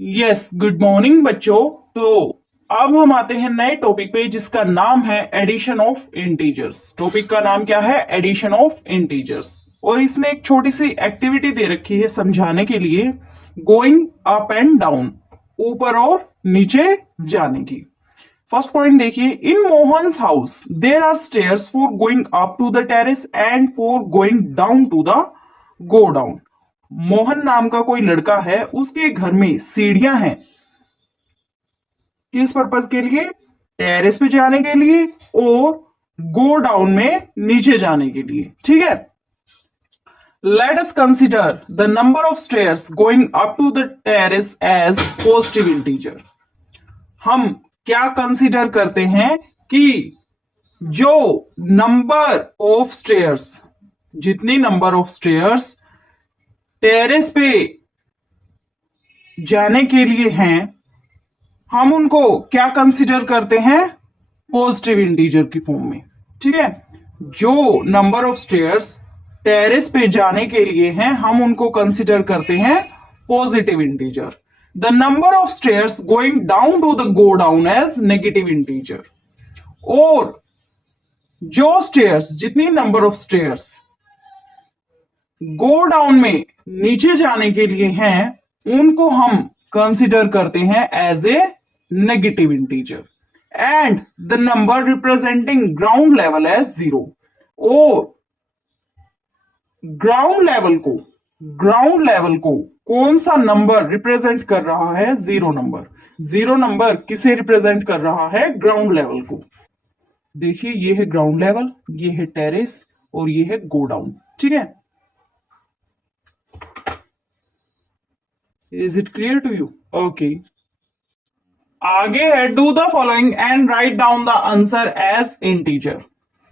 Yes, good morning बच्चों। तो अब हम आते हैं नए टॉपिक पे जिसका नाम है एडिशन ऑफ इंटीजर्स। टॉपिक का नाम क्या है? Addition of integers. और इसमें एक छोटी सी एक्टिविटी दे रखी है समझाने के लिए, गोइंग अप एंड डाउन, ऊपर और नीचे जाने की। फर्स्ट पॉइंट देखिए, in Mohan's house there are stairs for going up to the terrace and for going down to the go down. Mohan नाम का कोई लड़का है, उसके घर में सीढ़ियां हैं। किस पर्पज के लिए? टेरेस पे जाने के लिए और गो डाउन में नीचे जाने के लिए। ठीक है, let us consider the number of stairs going up to the terrace as positive integer. हम क्या कंसिडर करते हैं कि जो नंबर ऑफ स्टेयर्स, जितनी नंबर ऑफ स्टेयर्स टेरेस पे जाने के लिए हैं, हम उनको क्या कंसिडर करते हैं? पॉजिटिव इंटीजर की फॉर्म में। ठीक है, जो नंबर ऑफ स्टेयर्स टेरेस पे जाने के लिए हैं, हम उनको कंसिडर करते हैं positive integer. The number of stairs going down to the go down as negative integer. और जो स्टेयर्स, जितनी number of stairs go down में नीचे जाने के लिए हैं, उनको हम कंसिडर करते हैं as a negative integer. And the number representing ground level as zero. और ग्राउंड लेवल को कौन सा नंबर रिप्रेजेंट कर रहा है? Zero number. जीरो नंबर किसे रिप्रेजेंट कर रहा है? ग्राउंड लेवल को। देखिए, ये है ग्राउंड लेवल, ये है टेरेस और ये है गो डाउन। ठीक है, is it clear to you? Okay, आगे है do the following and write down the answer as integer.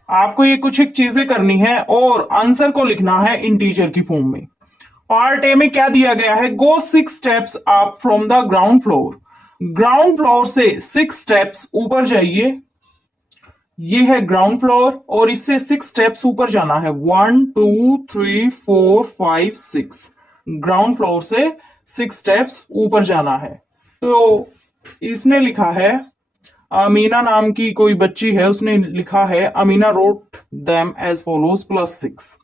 आपको ये कुछ एक चीजें करनी है और आंसर को लिखना है इंटीजर की फॉर्म में। पार्ट ए में क्या दिया गया है? Go 6 steps up from the ground floor. Ground floor से 6 स्टेप्स ऊपर जाइए। ये है ग्राउंड फ्लोर और इससे 6 स्टेप्स ऊपर जाना है। 1 2 3 4 5 6। ग्राउंड फ्लोर से 6 स्टेप्स ऊपर जाना है। तो इसने लिखा है, अमीना नाम की कोई बच्ची है, उसने लिखा है Amina wrote them as follows +6।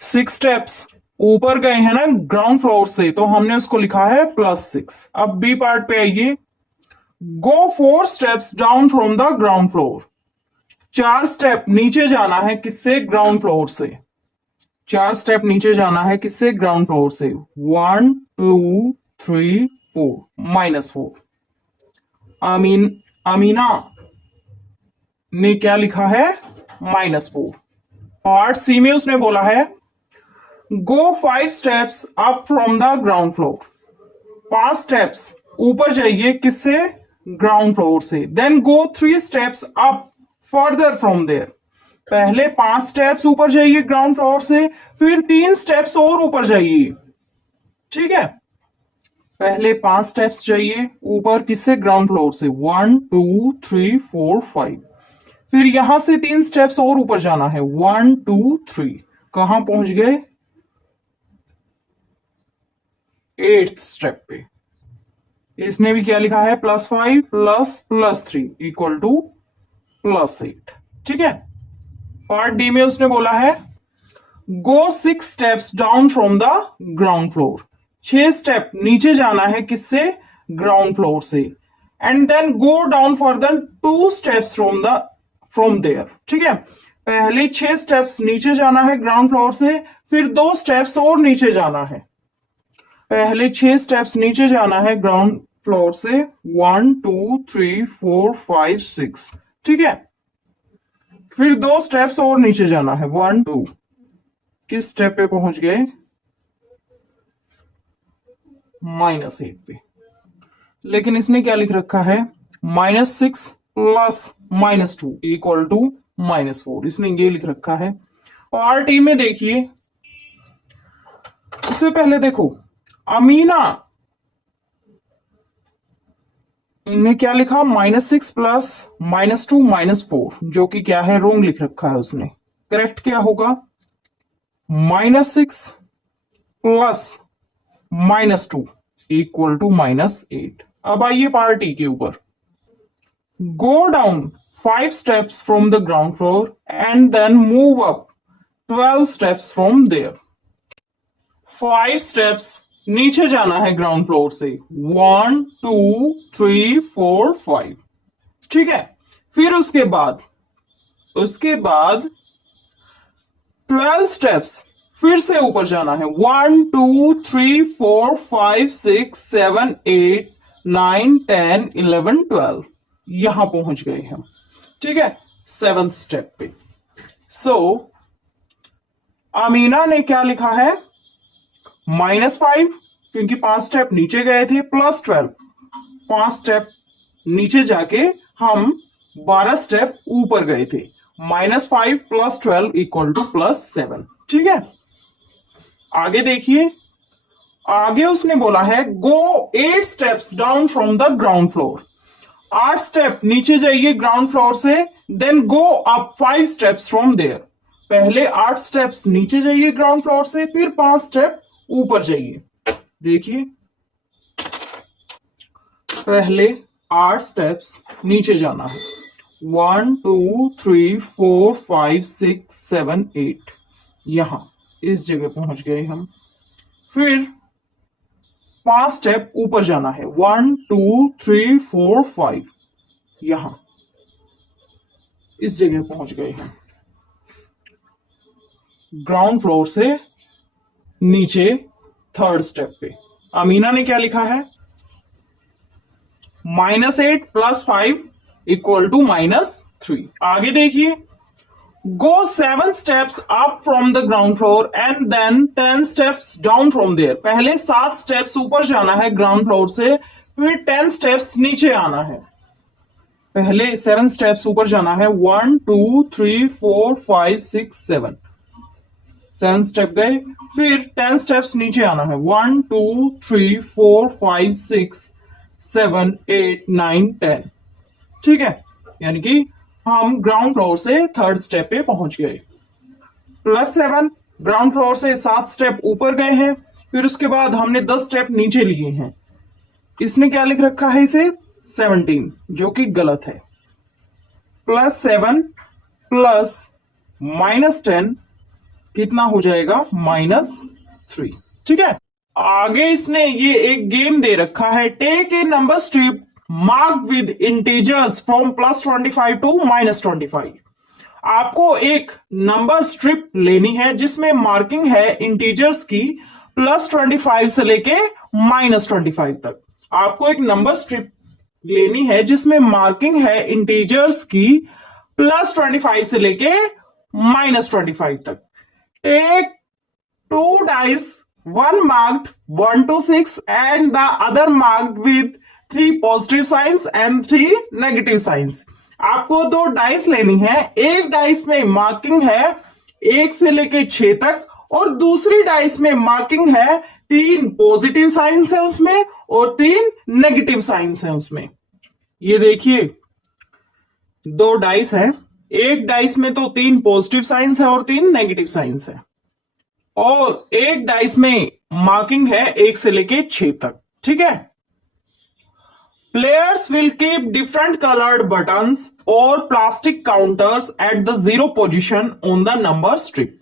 6 steps ऊपर गए हैं ना ग्राउंड फ्लोर से, तो हमने उसको लिखा है +6। अब बी पार्ट पे आइए, गो 4 steps down from the ground floor. 4 step नीचे जाना है, किससे? ग्राउंड फ्लोर से। 4 स्टेप नीचे जाना है, किससे? ग्राउंड फ्लोर से। 1 2 3 4 -4। अमीना ने क्या लिखा है? -4। पार्ट सी में उसने बोला है go 5 steps up from the ground floor. 5 steps ऊपर जाइए, किससे? ग्राउंड फ्लोर से। Then go 3 steps up further from there. पहले 5 स्टेप्स ऊपर जाइए ग्राउंड फ्लोर से, फिर 3 स्टेप्स और ऊपर जाइए। ठीक है, पहले 5 स्टेप्स जाइए ऊपर, किससे? ग्राउंड फ्लोर से। 1 2 3 4 5। फिर यहां से 3 स्टेप्स और ऊपर जाना है। 1 2 3। कहां पहुंच गए? 8th स्टेप पे। इसने भी क्या लिखा है? +5 +3 इक्वल टू +8। ठीक है, पार्ट डी में उसने बोला है go 6 steps down from the ground floor. 6 step नीचे जाना है, किससे? ग्राउंड फ्लोर से। And then go down further 2 steps from there. ठीक है, पहले 6 स्टेप्स नीचे जाना है ग्राउंड फ्लोर से, फिर 2 स्टेप्स और नीचे जाना है। पहले 6 स्टेप्स नीचे जाना है ग्राउंड फ्लोर से। 1 2 3 4 5 6। ठीक है, फिर 2 स्टेप्स और नीचे जाना है। 1 2। किस स्टेप पे पहुंच गए? -8 पे। लेकिन इसने क्या लिख रखा है? -6 +-2 इक्वल टू -4। इसने ये लिख रखा है। और टी में देखिए, इससे पहले देखो, अमीना ने क्या लिखा? -6 +-2 -4, जो कि क्या है? रोंग लिख रखा है उसने। करेक्ट क्या होगा? -6 + -2 इक्वल टू -8। अब आइए पार्ट ई के ऊपर। Go down 5 steps from the ground floor and then move up 12 steps from there. 5 steps नीचे जाना है ग्राउंड फ्लोर से, 1 2 3 4 5। ठीक है, फिर उसके बाद 12 स्टेप्स फिर से ऊपर जाना है, 1 2 3 4 5 6 7 8 9 10 11 12। यहां पहुंच गए हम। ठीक है, 7th स्टेप पे। सो अमीना ने क्या लिखा है, -5 क्योंकि 5 स्टेप नीचे गए थे, +12 5 स्टेप नीचे जाके हम 12 स्टेप ऊपर गए थे, -5 + 12 इक्वल टू +7। ठीक है, आगे देखिए। आगे उसने बोला है go 8 steps down from the ground floor. 8 step नीचे जाइए ग्राउंड फ्लोर से, then go up 5 steps from there. पहले 8 स्टेप्स नीचे जाइए ग्राउंड फ्लोर से, फिर 5 स्टेप ऊपर जाइए। देखिए, पहले 8 स्टेप्स नीचे जाना है, 1 2 3 4 5 6 7 8। यहां इस जगह पहुंच गए हम। फिर 5 स्टेप ऊपर जाना है, 1 2 3 4 5। यहां इस जगह पहुंच गए हम। ग्राउंड फ्लोर से नीचे 3rd स्टेप पे अमीना ने क्या लिखा है, -8 + 5 इक्वल टू -3। आगे देखिए, go 7 steps up from the ground floor and then 10 steps down from there. पहले 7 स्टेप्स ऊपर जाना है ग्राउंड फ्लोर से, फिर 10 स्टेप्स नीचे आना है। पहले 7 स्टेप्स ऊपर जाना है, 1 2 3 4 5 6 7। 7 स्टेप गए, फिर 10 स्टेप्स नीचे आना है, 1 2 3 4 5 6 7 8 9 10। ठीक है, यानी कि हम ग्राउंड फ्लोर से 3rd स्टेप पे पहुंच गए। +7 ग्राउंड फ्लोर से 7 स्टेप ऊपर गए हैं, फिर उसके बाद हमने 10 स्टेप नीचे लिए हैं। इसने क्या लिख रखा है इसे, 17, जो कि गलत है। +7 प्लस -10 कितना हो जाएगा, -3। ठीक है, आगे इसने ये एक गेम दे रखा है, take a number strip marked with integers from +25 to -25। आपको एक नंबर स्ट्रिप लेनी है जिसमें मार्किंग है इंटीजर्स की +25 से लेके -25 तक। आपको एक नंबर स्ट्रिप लेनी है जिसमें मार्किंग है इंटीजर्स की +25 से लेके -25 तक। Take 2 dice, one marked 1 to 6 and the other marked with 3 positive signs and 3 negative signs। आपको 2 डाइस लेनी है, एक डाइस में मार्किंग है 1 से लेके 6 तक, और दूसरी डाइस में मार्किंग है 3 पॉजिटिव साइंस है उसमें और 3 नेगेटिव साइंस है उसमें। ये देखिए, 2 डाइस है, एक डाइस में तो 3 पॉजिटिव साइंस है और 3 नेगेटिव साइंस है, और एक डाइस में मार्किंग है 1 से लेके 6 तक। ठीक है, players will keep different coloured buttons और plastic counters at the 0 position on the number strip.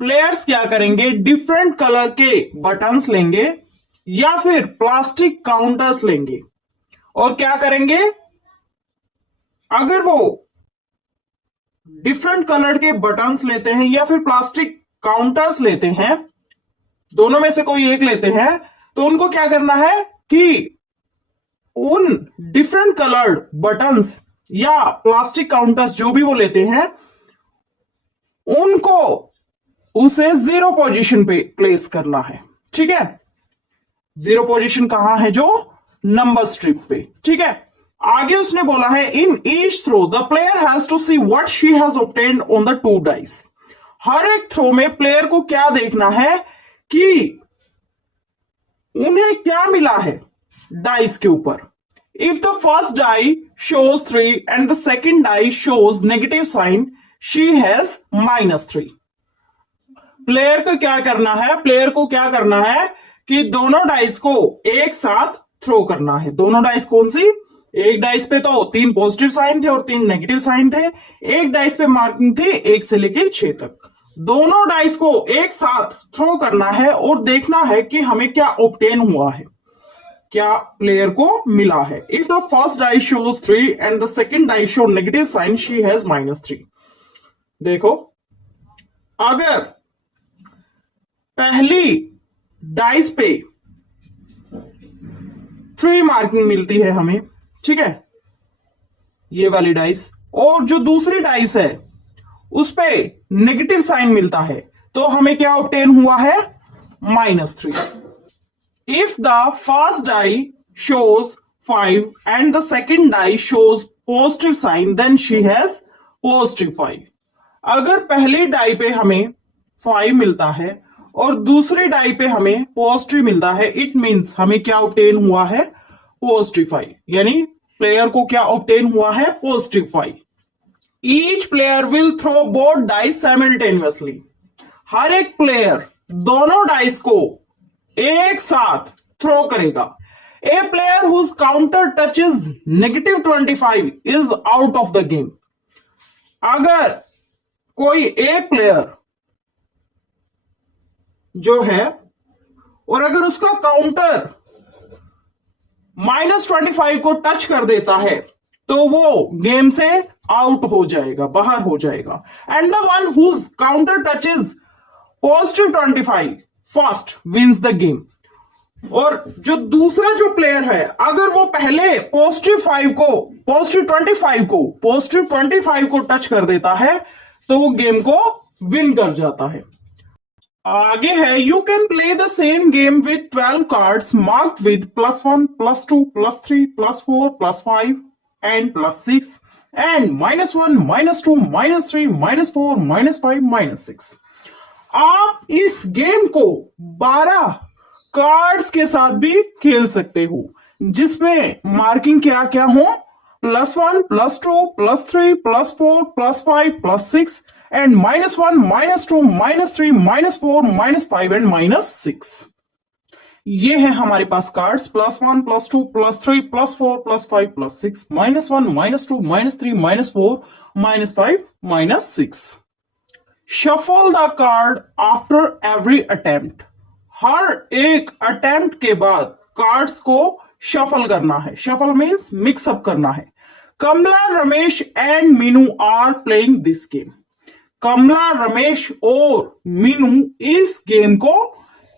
Players क्या करेंगे, डिफरेंट कलर के बटन्स लेंगे या फिर प्लास्टिक काउंटर्स लेंगे, और क्या करेंगे, अगर वो डिफरेंट कलर के बटन्स लेते हैं या फिर प्लास्टिक काउंटर्स लेते हैं, दोनों में से कोई एक लेते हैं, तो उनको क्या करना है कि उन डिफरेंट कलर्ड बटन्स या प्लास्टिक काउंटर्स जो भी वो लेते हैं, उनको उसे 0 पोजीशन पे प्लेस करना है। ठीक है, 0 पोजीशन कहां है, जो नंबर स्ट्रिप पे। ठीक है, आगे उसने बोला है in each throw the player has to see what she has obtained on the 2 dice. हर एक थ्रो में प्लेयर को क्या देखना है कि उन्हें क्या मिला है डाइस के ऊपर। If the first die shows 3 and the second die shows negative sign, she has -3। Player को क्या करना है, प्लेयर को क्या करना है कि दोनों डाइस को एक साथ थ्रो करना है। दोनों डाइस कौन सी? एक डाइस पे तो 3 पॉजिटिव साइन थे और 3 नेगेटिव साइन थे, एक डाइस पे मार्किंग थी 1 से लेकर 6 तक। दोनों डाइस को एक साथ थ्रो करना है और देखना है कि हमें क्या ऑब्टेन हुआ है, क्या प्लेयर को मिला है। If the first dice shows 3 and the second dice show negative sign, she has -3। देखो, अगर पहली डाइस पे 3 मार्किंग मिलती है हमें, ठीक है, ये वाली डाइस, और जो दूसरी डाइस है उस पे नेगेटिव साइन मिलता है, तो हमें क्या ऑब्टेन हुआ है? -3। If the first die shows 5 and the second die shows positive sign, then she has +5। अगर पहली डाई पे हमें 5 मिलता है और दूसरी डाई पे हमें पॉजिटिव मिलता है, इट मींस हमें क्या ऑब्टेन हुआ है? +5। यानी प्लेयर को क्या ऑब्टेन हुआ है? +5। Each player will throw both dice simultaneously. हर एक प्लेयर दोनों डाइस को एक साथ थ्रो करेगा। A player whose counter touches -25 is out of the game. अगर कोई एक प्लेयर जो है और अगर उसका काउंटर -25 को टच कर देता है तो वो गेम से आउट हो जाएगा, बाहर हो जाएगा। And the one whose counter touches +25 first wins the game. और जो दूसरा जो प्लेयर है, अगर वो पहले +25 को टच कर देता है तो वो गेम को विन कर जाता है। आगे है, you can play the same game with 12 cards marked with +1, +2, +3, +4, +5 and +6 and -1, -2, -3, -4, -5, -6। आप इस गेम को 12 कार्ड्स के साथ भी खेल सकते हो, जिसमें मार्किंग क्या क्या हो? +1, +2, +3, +4, +5, +6 एंड -1, -2, -3, -4, -5 एंड -6। ये है हमारे पास cards +1, +2, +3, +4, +5, +6, -1, -2, -3, -4, -5, -6। Shuffle the card after every attempt। हर एक अटेम्प्ट के बाद कार्ड्स को शफल करना है। शफल मीन्स मिक्सअप करना है। Kamala, Ramesh and Meenu are playing this game. Kamala, Ramesh और मीनू इस गेम को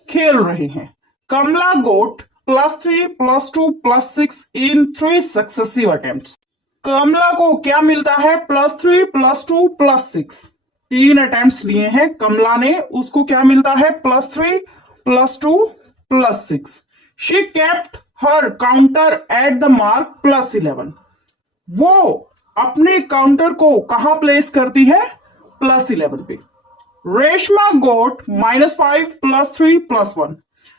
खेल रहे हैं। कमला गोट +3, +2, +6 इन 3 सक्सेसिव अटेम्प्ट्स। कमला को क्या मिलता है? +3, +2, +6। 3 अटेम्प्ट्स लिए हैं कमला ने, उसको क्या मिलता है? +3, +2, +6। She kept her counter at the mark +11। वो अपने काउंटर को कहां प्लेस करती है? +11 पे। रेशमा गोट -5, +3, +1।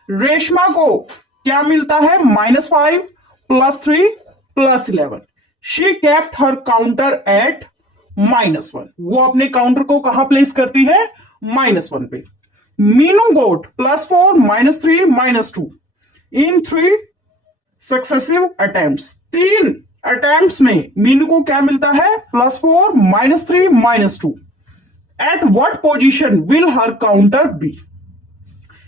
रेशमा को क्या मिलता है? -5, +3, +11। She kept her counter at -1। वो अपने काउंटर को कहां प्लेस करती है? -1 पे। Meenu got +4, -3, -2 in 3 successive attempts. 3 attempts में मीनू को क्या मिलता है? +4, -3, -2। At what position will her counter be?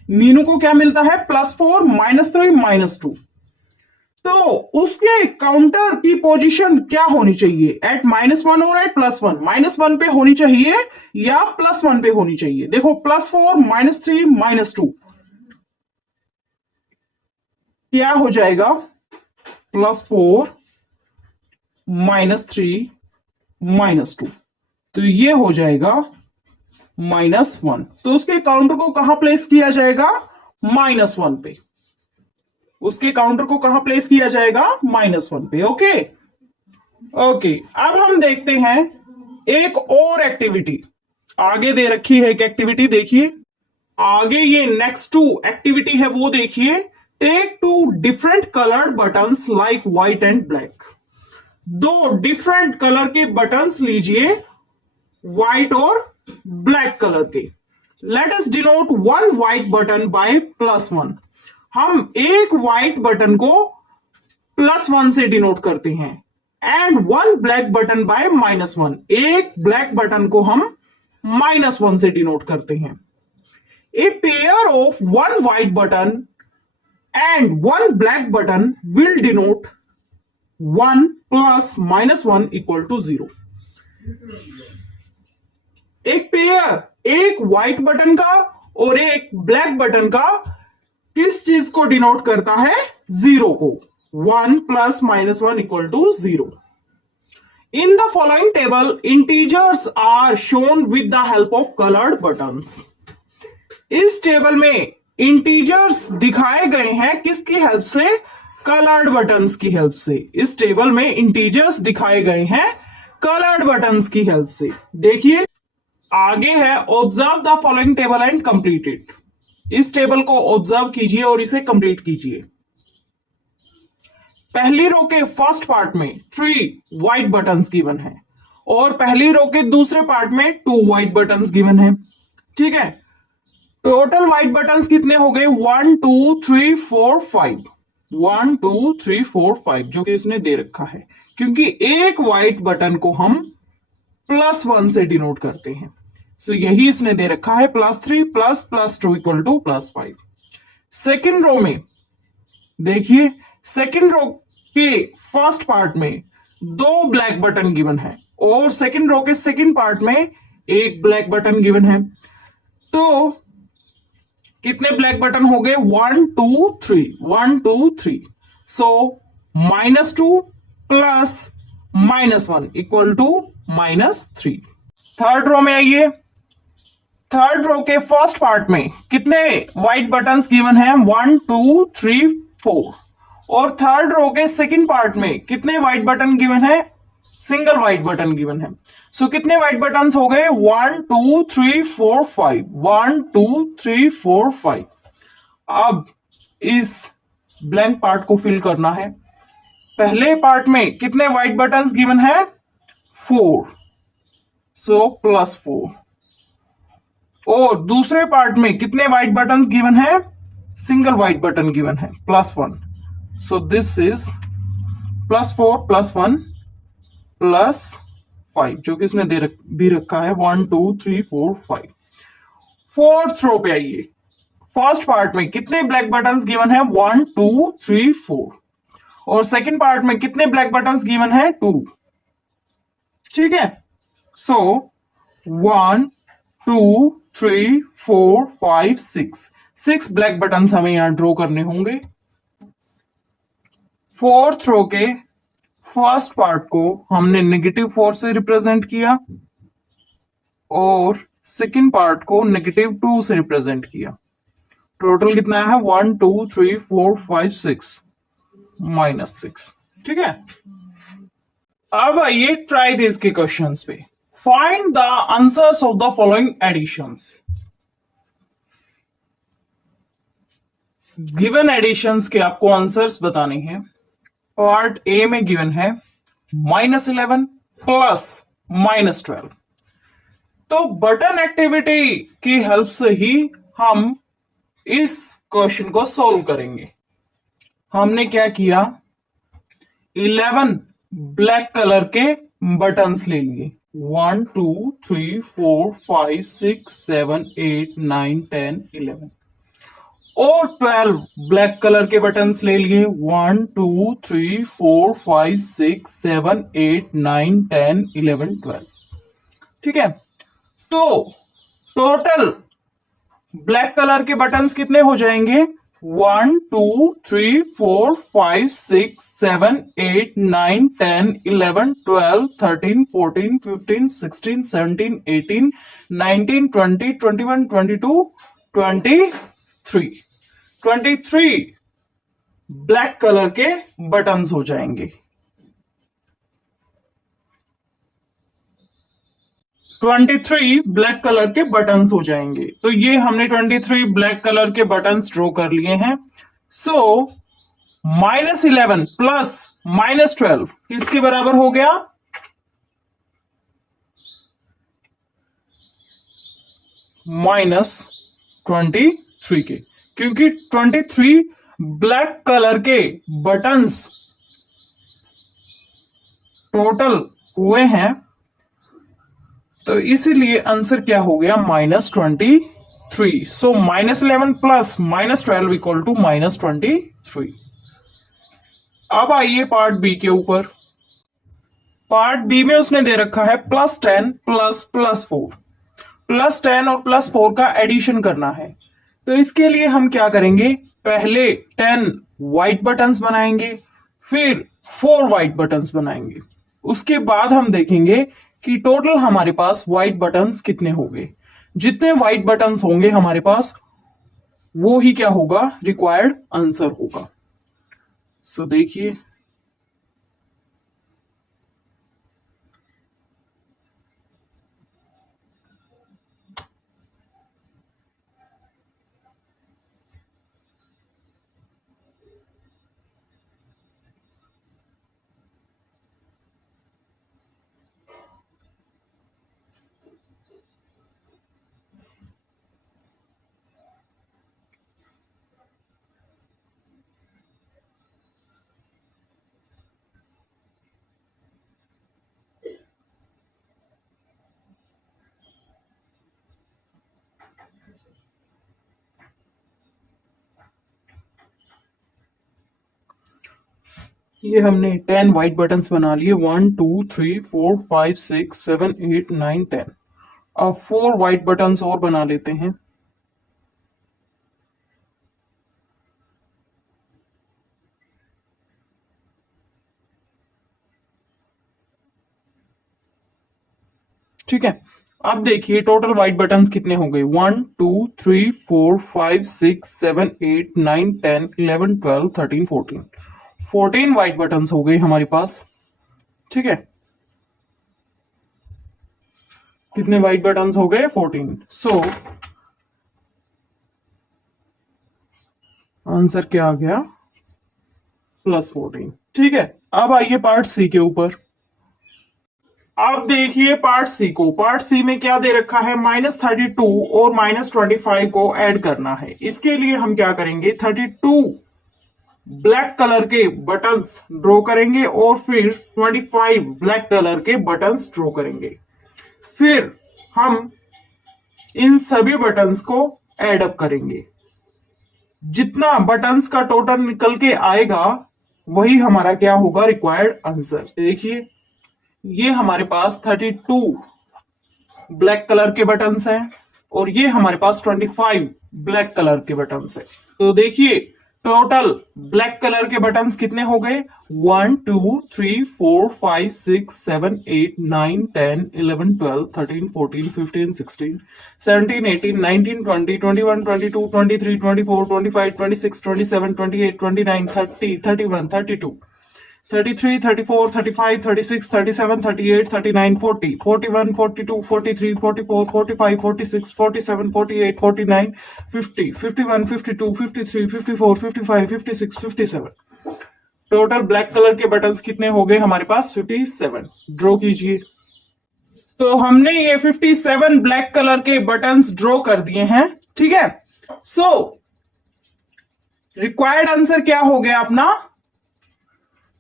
Meenu को क्या मिलता है? +4, -3, -2। तो उसके काउंटर की पोजीशन क्या होनी चाहिए? एट -1 और एट +1। -1 पे होनी चाहिए या +1 पे होनी चाहिए? देखो, +4, -3, -2 क्या हो जाएगा? +4, -3, -2, तो ये हो जाएगा -1। तो उसके काउंटर को कहां प्लेस किया जाएगा? -1 पे। उसके काउंटर को कहां प्लेस किया जाएगा? -1 पे। ओके ओके, अब हम देखते हैं एक और एक्टिविटी आगे दे रखी है। एक एक्टिविटी देखिए आगे, ये नेक्स्ट टू एक्टिविटी है वो देखिए। Take 2 different coloured buttons like white and black. 2 different colour के बटन्स लीजिए, व्हाइट और ब्लैक कलर के। Let us denote 1 white button by +1। हम एक व्हाइट बटन को +1 से डिनोट करते हैं and one black button by -1। एक ब्लैक बटन को हम -1 से डिनोट करते हैं। A pair of one white button and one black button will denote 1 + -1 = 0। एक पेयर एक व्हाइट बटन का और एक ब्लैक बटन का किस चीज को डिनोट करता है? 0 को। 1 + -1 = 0। In the following table, integers are shown with the help of colored buttons. इस टेबल में इंटीजर्स दिखाए गए हैं किसकी हेल्प से? कलर्ड बटन्स की हेल्प से। इस टेबल में इंटीजर्स दिखाए गए हैं कलर्ड बटन्स की हेल्प से। देखिए आगे है observe the following table and complete it. इस टेबल को ऑब्जर्व कीजिए और इसे कंप्लीट कीजिए। पहली रो के फर्स्ट पार्ट में 3 व्हाइट बटन्स गिवन है और पहली रो के दूसरे पार्ट में 2 व्हाइट बटन्स गिवन है। ठीक है, टोटल व्हाइट बटन्स कितने हो गए? 1 2 3 4 5। 1 2 3 4 5 जो कि इसने दे रखा है, क्योंकि एक व्हाइट बटन को हम +1 से डिनोट करते हैं। सो यही इसने दे रखा है +3 + +2 = +5। सेकेंड रो में देखिए, सेकेंड रो के फर्स्ट पार्ट में 2 ब्लैक बटन गिवन है और सेकेंड रो के सेकेंड पार्ट में एक ब्लैक बटन गिवन है। तो कितने ब्लैक बटन हो गए? 1 2 3 1 2 3। सो -2 + -1 = -3। थर्ड रो में आइए। थर्ड रो के फर्स्ट पार्ट में कितने व्हाइट बटन्स गिवन हैं? 1 2 3 4। और थर्ड रो के सेकंड पार्ट में कितने व्हाइट बटन गिवन है? सिंगल व्हाइट बटन गिवन है। सो कितने व्हाइट बटन्स हो गए? 1 2 3 4 5। 1 2 3 4 5। अब इस ब्लैंक पार्ट को फिल करना है। पहले पार्ट में कितने व्हाइट बटन्स गिवन है? 4। सो +4। और दूसरे पार्ट में कितने व्हाइट बटन्स गिवन है? सिंगल व्हाइट बटन गिवन है +1। सो दिस इज +4 +1 +5 जो कि इसने भी रखा है 1 2 3 4 5। फोर्थ रो पे आइए। फर्स्ट पार्ट में कितने ब्लैक बटन्स गिवन है? 1 2 3 4। और सेकंड पार्ट में कितने ब्लैक बटन्स गिवन है? 2। ठीक है, सो 1 2 3 4 5 6 ब्लैक बटन्स हमें यहां ड्रॉ करने होंगे। फोर्थ रो के फर्स्ट पार्ट को हमने -4 से रिप्रेजेंट किया और सेकंड पार्ट को -2 से रिप्रेजेंट किया। टोटल कितना है? 1 2 3 4 5 6 -6। ठीक है, अब आइए ट्राई दिस के क्वेश्चंस पे। Find the answers of the following additions. Given additions के आपको आंसर्स बताने हैं। पार्ट ए में गिवन है -11 + -12। तो बटन एक्टिविटी की हेल्प से ही हम इस क्वेश्चन को सॉल्व करेंगे। हमने क्या किया? 11 ब्लैक कलर के बटन्स ले लिए। 1 2 3 4 5 6 7 8 9 10 11। और 12 ब्लैक कलर के बटन्स ले लिए। 1 2 3 4 5 6 7 8 9 10 11 12। ठीक है, तो टोटल ब्लैक कलर के बटन्स कितने हो जाएंगे? 1 2 3 4 5 6 7 8 9 10 11 12 13 14 15 16 17 18 19 20 21 22 23। 23 ब्लैक कलर के बटन्स हो जाएंगे। 23 ब्लैक कलर के बटन्स हो जाएंगे। तो ये हमने 23 ब्लैक कलर के बटन्स ड्रॉ कर लिए हैं। सो -11 + -12 किसके बराबर हो गया? -23 के, क्योंकि 23 ब्लैक कलर के बटन्स टोटल हुए हैं, तो इसीलिए आंसर क्या हो गया -23। सो -11 प्लस -12 इक्वल टू -23। अब आइए पार्ट बी के ऊपर। पार्ट बी में उसने दे रखा है +10 प्लस +4। +10 और +4 का एडिशन करना है, तो इसके लिए हम क्या करेंगे, पहले 10 व्हाइट बटन्स बनाएंगे, फिर 4 व्हाइट बटन्स बनाएंगे। उसके बाद हम देखेंगे कि टोटल हमारे पास व्हाइट बटन्स कितने हो गए। जितने व्हाइट बटन्स होंगे हमारे पास, वो ही क्या होगा, रिक्वायर्ड आंसर होगा। सो देखिए, ये हमने 10 व्हाइट बटन्स बना लिए, 1 2 3 4 5 6 7 8 9 10। अब 4 व्हाइट बटन्स और बना लेते हैं। ठीक है, अब देखिए टोटल व्हाइट बटन्स कितने हो गए, 1 2 3 4 5 6 7 8 9 10 11 12 13 14। 14 व्हाइट बटन्स हो गए हमारे पास। ठीक है, कितने व्हाइट बटन्स हो गए, 14। सो आंसर क्या आ गया, +14। ठीक है, अब आइए पार्ट सी के ऊपर। अब देखिए पार्ट सी को। पार्ट सी में क्या दे रखा है, -32 और -25 को ऐड करना है। इसके लिए हम क्या करेंगे, 32 ब्लैक कलर के बटन्स ड्रॉ करेंगे और फिर 25 ब्लैक कलर के बटन्स ड्रॉ करेंगे। फिर हम इन सभी बटन्स को ऐड अप करेंगे। जितना बटन्स का टोटल निकल के आएगा, वही हमारा क्या होगा, रिक्वायर्ड आंसर। देखिए, ये हमारे पास 32 ब्लैक कलर के बटन्स हैं और ये हमारे पास 25 ब्लैक कलर के बटन्स हैं। तो देखिए टोटल ब्लैक कलर के बटन्स कितने हो गए, 1 2 3 4 5 6 7 8 9 10 11 12 13 14 15 16 17 18 19 20 21 22 23 24 25 26 27 28 29 30 31 32 33 34 35 36 37 38 39 40 41 42 43 44 45 46 47 48 49 50 51 52 53 54 55 56 57। टोटल ब्लैक कलर के बटन्स कितने हो गए हमारे पास, 57। ड्रॉ कीजिए। तो हमने ये 57 ब्लैक कलर के बटन्स ड्रॉ कर दिए हैं। ठीक है, सो रिक्वायर्ड आंसर क्या हो गया अपना,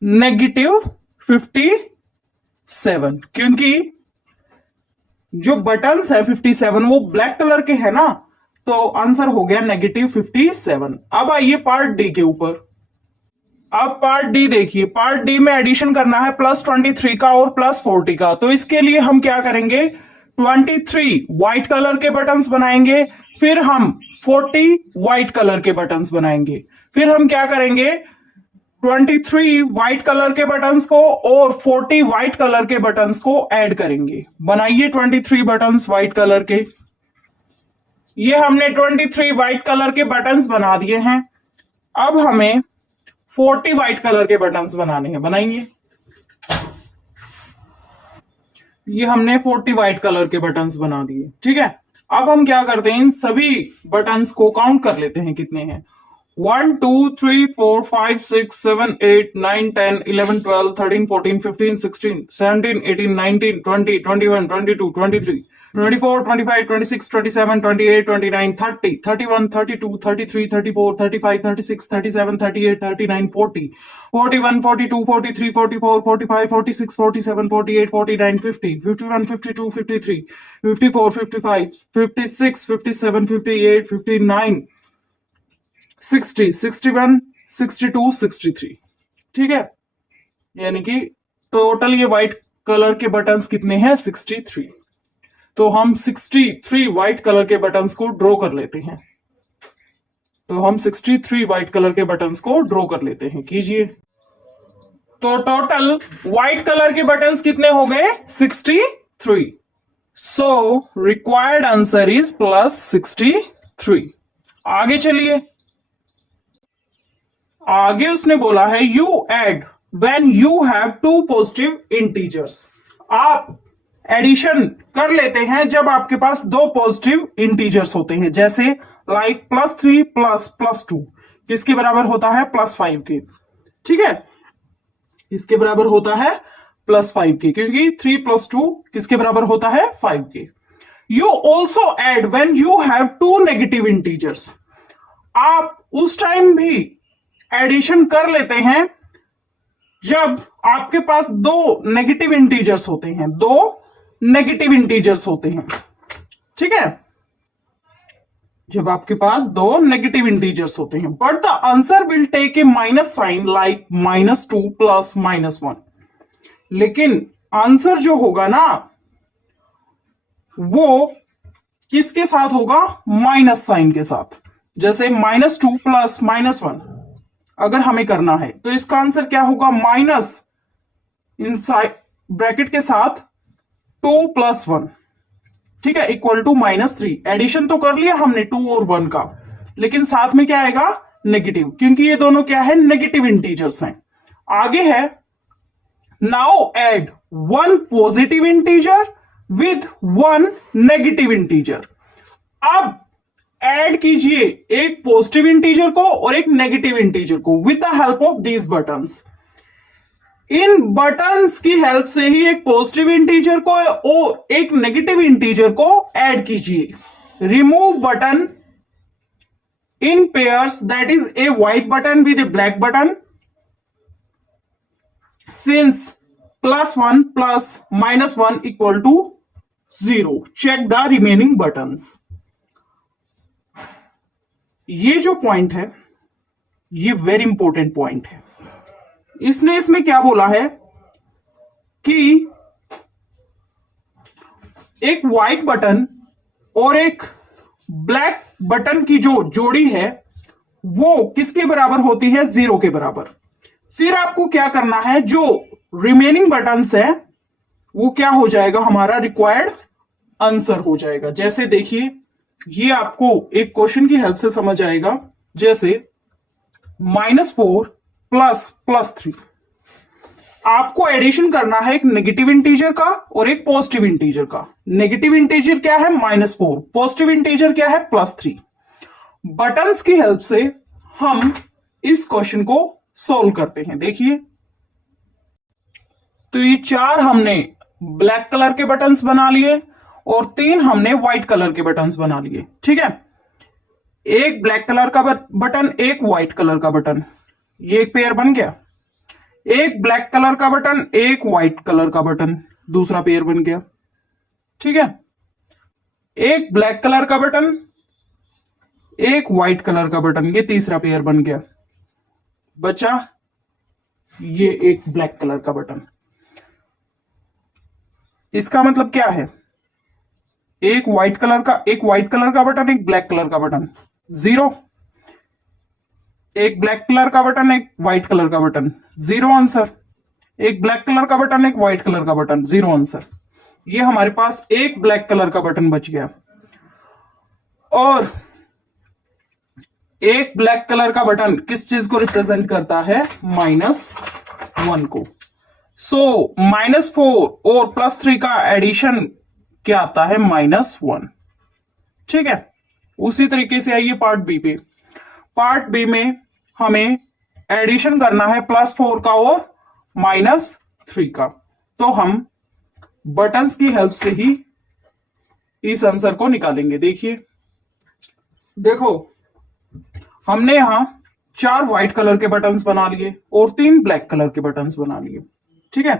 -57, क्योंकि जो बटन्स है 57 वो ब्लैक कलर के है ना, तो आंसर हो गया -57। अब आइए पार्ट डी के ऊपर। अब पार्ट डी देखिए, पार्ट डी में एडिशन करना है +23 का और +40 का। तो इसके लिए हम क्या करेंगे, 23 व्हाइट कलर के बटन्स बनाएंगे, फिर हम 40 व्हाइट कलर के बटन्स बनाएंगे, फिर हम क्या करेंगे, 23 व्हाइट कलर के बटन्स को और 40 व्हाइट कलर के बटन्स को ऐड करेंगे। बनाइए 23 बटन्स व्हाइट कलर के। ये हमने 23 व्हाइट कलर के बटन्स बना दिए हैं। अब हमें 40 व्हाइट कलर के बटन्स बनाने हैं, बनाइए। ये हमने 40 व्हाइट कलर के बटन्स बना दिए। ठीक है, अब हम क्या करते हैं, इन सभी बटन्स को काउंट कर लेते हैं कितने हैं, 1 2 3 4 5 6 7 8 9 10 11 12 13 14 15 16 17 18 19 20 21 22 23 24, 25, 26, 27, 28, 29, 30, 31, 32, 33, 34, 35, 36, 37, 38, 39, 40, 41, 42, 43, 44, 45, 46, 47, 48, 49, 50, 51, 52, 53, 54, 55, 56, 57, 58, 59, 60, 61, 62, 63। ठीक है, यानी कि टोटल ये व्हाइट कलर के बटन्स कितने हैं? 63। तो हम 63 व्हाइट कलर के बटन्स को ड्रॉ कर लेते हैं। तो हम 63 व्हाइट कलर के बटन्स को ड्रॉ कर लेते हैं, कीजिए। तो टोटल व्हाइट कलर के बटन्स कितने हो गए? 63। So required answer is plus 63। आगे चलिए, आगे उसने बोला है you add when you have to positive integers. आप एडिशन कर लेते हैं जब आपके पास दो पॉजिटिव इंटीजर्स होते हैं, जैसे लाइक +3 प्लस +2 किसके बराबर होता है? +5 के। ठीक है, इसके बराबर होता है +5 के, क्योंकि 3 + 2 किसके बराबर होता है? 5 के। You also add when you have two negative integers. आप उस टाइम भी एडिशन कर लेते हैं जब आपके पास दो नेगेटिव इंटीजर्स होते हैं, दो नेगेटिव इंटीजर्स होते हैं। ठीक है, जब आपके पास दो नेगेटिव इंटीजर्स होते हैं, but the answer will take a minus sign like -2 plus -1। लेकिन आंसर जो होगा ना वो किसके साथ होगा? माइनस साइन के साथ। जैसे -2 प्लस -1 अगर हमें करना है तो इसका आंसर क्या होगा? माइनस इनसाइड ब्रैकेट के साथ 2 + 1, ठीक है, इक्वल टू -3। एडिशन तो कर लिया हमने 2 और 1 का, लेकिन साथ में क्या आएगा? नेगेटिव, क्योंकि ये दोनों क्या है? नेगेटिव इंटीजर्स हैं। आगे है now add 1 positive integer with 1 negative integer. अब ऐड कीजिए एक पॉजिटिव इंटीजर को और एक नेगेटिव इंटीजर को with the help of these buttons. इन बटन्स की हेल्प से ही एक पॉजिटिव इंटीजर को और एक नेगेटिव इंटीजर को ऐड कीजिए। Remove button in pairs, that is a white button with a black button, since +1 plus -1 equal to 0। Check the remaining buttons. ये जो पॉइंट है ये वेरी इंपॉर्टेंट पॉइंट है। इसने इसमें क्या बोला है कि एक व्हाइट बटन और एक ब्लैक बटन की जो जोड़ी है वो किसके बराबर होती है? 0 के बराबर। फिर आपको क्या करना है? जो रिमेनिंग बटन्स है वो क्या हो जाएगा? हमारा रिक्वायर्ड आंसर हो जाएगा। जैसे देखिए, ये आपको एक क्वेश्चन की हेल्प से समझ आएगा। जैसे -4 प्लस +3, आपको एडिशन करना है एक नेगेटिव इंटीजर का और एक पॉजिटिव इंटीजर का। नेगेटिव इंटीजर क्या है? -4, पॉजिटिव इंटीजर क्या है? +3। बटन्स की हेल्प से हम इस क्वेश्चन को सॉल्व करते हैं। देखिए, तो ये 4 हमने ब्लैक कलर के बटन्स बना लिए और 3 हमने व्हाइट कलर के बटन्स बना लिए। ठीक है, एक ब्लैक कलर का बटन, एक व्हाइट कलर का बटन, ये एक पेयर बन गया। एक ब्लैक कलर का बटन, एक व्हाइट कलर का बटन, दूसरा पेयर बन गया। ठीक है, एक ब्लैक कलर का बटन, एक व्हाइट कलर का बटन, ये तीसरा पेयर बन गया। बचा ये एक ब्लैक कलर का बटन। इसका मतलब क्या है? एक व्हाइट कलर का बटन, एक ब्लैक कलर का बटन, 0। एक ब्लैक कलर का बटन, एक व्हाइट कलर का बटन, 0 आंसर। एक ब्लैक कलर का बटन, एक व्हाइट कलर का बटन, 0 आंसर। ये हमारे पास एक ब्लैक कलर का बटन बच गया और एक ब्लैक कलर का बटन किस चीज को रिप्रेजेंट करता है? -1 को। सो -4 और +3 का एडिशन क्या आता है? -1। ठीक है, उसी तरीके से आइए पार्ट बी पे। पार्ट बी में हमें एडिशन करना है +4 का और -3 का। तो हम बटन्स की हेल्प से ही इस आंसर को निकालेंगे। देखिए, देखो, हमने यहां 4 व्हाइट कलर के बटन्स बना लिए और 3 ब्लैक कलर के बटन्स बना लिए। ठीक है,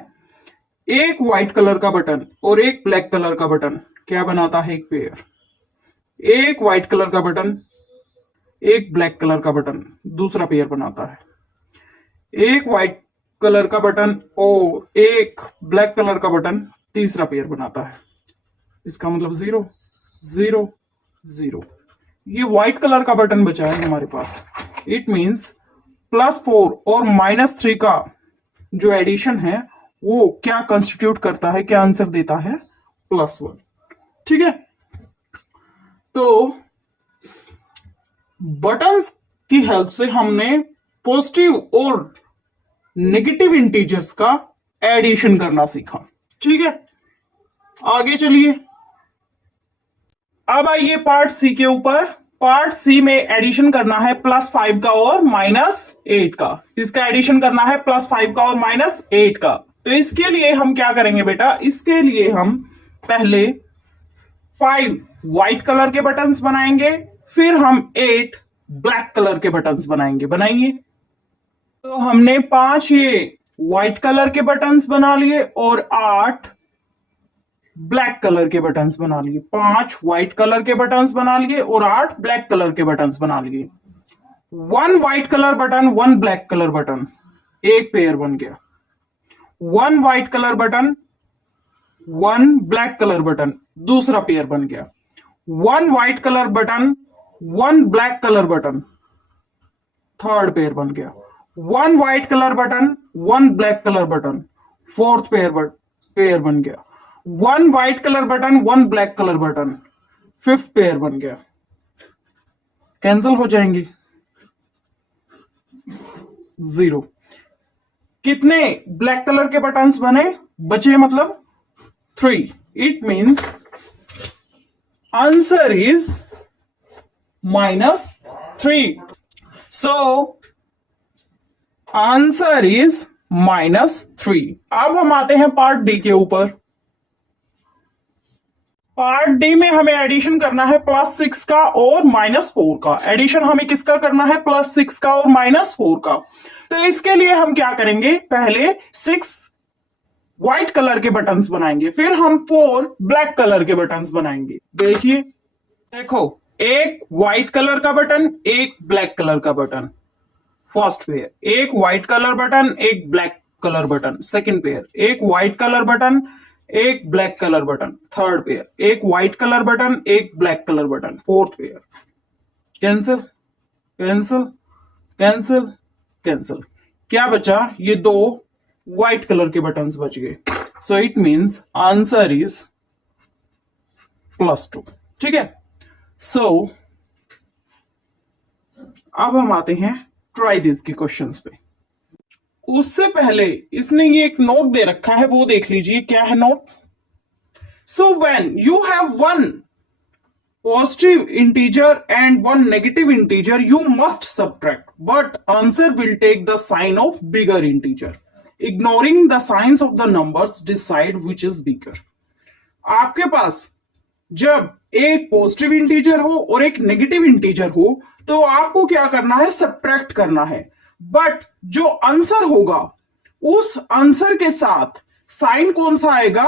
एक व्हाइट कलर का बटन और एक ब्लैक कलर का बटन क्या बनाता है? एक पेयर। एक व्हाइट कलर का बटन, एक ब्लैक कलर का बटन दूसरा पेयर बनाता है। एक व्हाइट कलर का बटन और एक ब्लैक कलर का बटन तीसरा पेयर बनाता है। इसका मतलब 0 0 0। ये व्हाइट कलर का बटन बचा है हमारे पास। इट मींस +4 और -3 का जो एडिशन है वो क्या कंस्टिट्यूट करता है, क्या आंसर देता है? +1। ठीक है, तो बटन्स की हेल्प से हमने पॉजिटिव और नेगेटिव इंटीजर्स का एडिशन करना सीखा। ठीक है, आगे चलिए। अब आइए पार्ट सी के ऊपर। पार्ट सी में एडिशन करना है +5 का और -8 का। इसका एडिशन करना है +5 का और -8 का। तो इसके लिए हम क्या करेंगे बेटा? इसके लिए हम पहले 5 व्हाइट कलर के बटन्स बनाएंगे, फिर हम 8 ब्लैक कलर के बटन्स बनाएंगे। तो हमने 5 ये व्हाइट कलर के बटन्स बना लिए और 8 ब्लैक कलर के बटन्स बना लिए। 5 व्हाइट कलर के बटन्स बना लिए और 8 ब्लैक कलर के बटन्स बना लिए। 1 white colour button, 1 black colour button, एक पेयर बन गया। 1 white colour button, 1 black colour button दूसरा पेयर बन गया। 1 white colour button, 1 black colour button third pair बन गया। 1 white colour button, 1 black colour button fourth pair बन गया। 1 white colour button, 1 black colour button fifth pair बन गया। Cancel हो जाएंगे, 0। कितने ब्लैक कलर के बटन्स बने? बचे मतलब 3। It means answer is -3। So answer is -3। अब हम आते हैं पार्ट डी के ऊपर। पार्ट डी में हमें एडिशन करना है +6 का और -4 का। एडिशन हमें किसका करना है? +6 का और -4 का। तो इसके लिए हम क्या करेंगे? पहले 6 व्हाइट कलर के बटन्स बनाएंगे, फिर हम 4 ब्लैक कलर के बटन्स बनाएंगे। देखिए, देखो, एक व्हाइट कलर का बटन, एक ब्लैक कलर का बटन फर्स्ट पेयर। एक व्हाइट कलर बटन, एक black colour button second pair. एक व्हाइट कलर बटन, एक black colour button third pair. एक व्हाइट कलर बटन, एक black colour button fourth pair. Cancel cancel cancel cancel. क्या बचा? ये 2 white colour के बटन्स बच गए। So it means answer is +2। ठीक है, सो अब हम आते हैं ट्राई दिस के क्वेश्चंस पे। उससे पहले इसने ये एक नोट दे रखा है, वो देख लीजिए क्या है note. So when you have 1 positive integer and 1 negative integer, you must subtract, but answer will take the sign of bigger integer. Ignoring the signs of the numbers, decide which is bigger. आपके पास जब एक positive integer हो और एक negative integer हो तो आपको क्या करना है? सब्ट्रैक्ट करना है। बट जो आंसर होगा उस आंसर के साथ साइन कौन सा आएगा?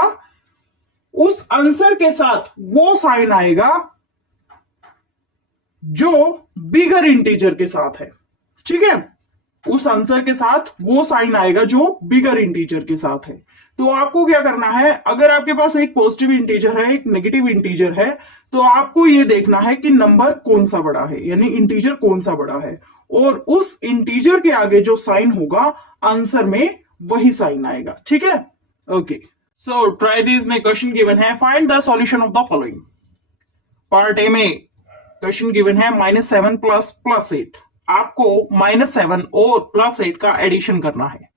उस आंसर के साथ वो साइन आएगा जो बिगर इंटीजर के साथ है। ठीक है, उस आंसर के साथ वो साइन आएगा जो बिगर इंटीजर के साथ है। तो आपको क्या करना है? अगर आपके पास एक पॉजिटिव इंटीजर है, एक नेगेटिव इंटीजर है, तो आपको ये देखना है कि नंबर कौन सा बड़ा है, यानी इंटीजर कौन सा बड़ा है, और उस इंटीजर के आगे जो साइन होगा आंसर में वही साइन आएगा। ठीक है, ओके। सो ट्राई दिस में क्वेश्चन गिवन है, find the solution of the following. Part A में क्वेश्चन गिवन है -7 + +8। आपको -7 और +8 का एडिशन करना है।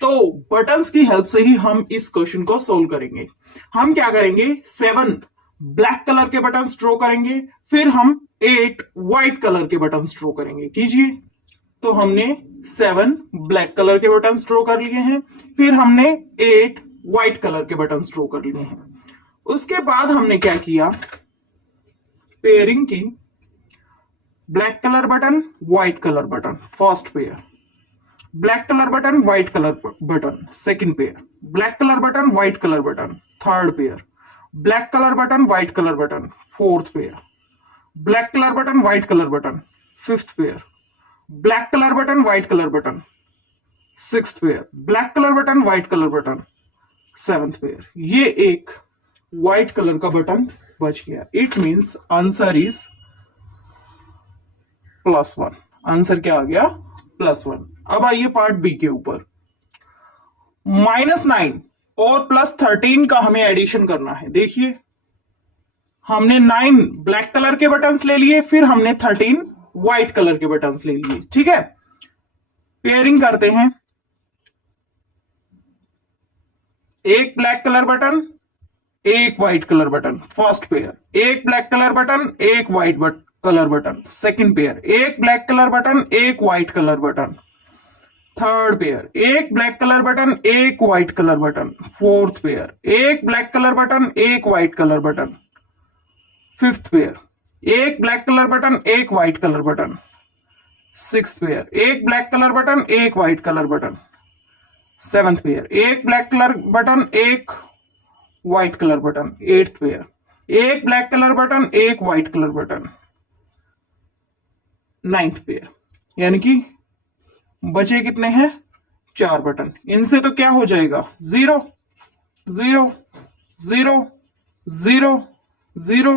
तो बटन्स की हेल्प से ही हम इस क्वेश्चन को सोल्व करेंगे। हम क्या करेंगे? 7 ब्लैक कलर के बटन ड्रॉ करेंगे, फिर हम 8 व्हाइट कलर के बटन ड्रॉ करेंगे। कीजिए। तो हमने 7 ब्लैक कलर के बटन ड्रॉ कर लिए हैं, फिर हमने 8 व्हाइट कलर के बटन ड्रॉ कर लिए हैं। उसके बाद हमने क्या किया, पेयरिंग की, black colour button, white colour button, first pair, black colour button, white colour button, second pair, black colour button, white colour button, third pair, black colour button, white colour button, fourth pair, black colour button, white colour button, fifth pair, black colour button, white colour button, sixth pair, black colour button, white colour button, seventh pair. ये एक white colour का button बच गया। It means answer is +1। Answer क्या आ गया, +1। अब आइए part B के ऊपर। -9 और +13 का हमें एडिशन करना है। देखिए हमने 9 ब्लैक कलर के बटन्स ले लिए, फिर हमने 13 व्हाइट कलर के बटन्स ले लिए। ठीक है, पेयरिंग करते हैं। एक ब्लैक कलर बटन, एक white colour button, first pair, एक ब्लैक कलर बटन, एक white colour button, second pair, एक ब्लैक कलर बटन, एक white colour button, third pair, एक ब्लैक कलर बटन, एक white colour button, fourth pair, एक black colour button, एक white colour button, fifth pair, एक black colour button, एक white colour button, sixth pair, एक black colour button, एक white colour button, seventh pair, एक black colour button, एक white colour button, eighth pair, एक black colour button, एक white colour button, ninth pair. यानी कि बचे कितने हैं, 4 बटन। इनसे तो क्या हो जाएगा, 0 0 0 0 0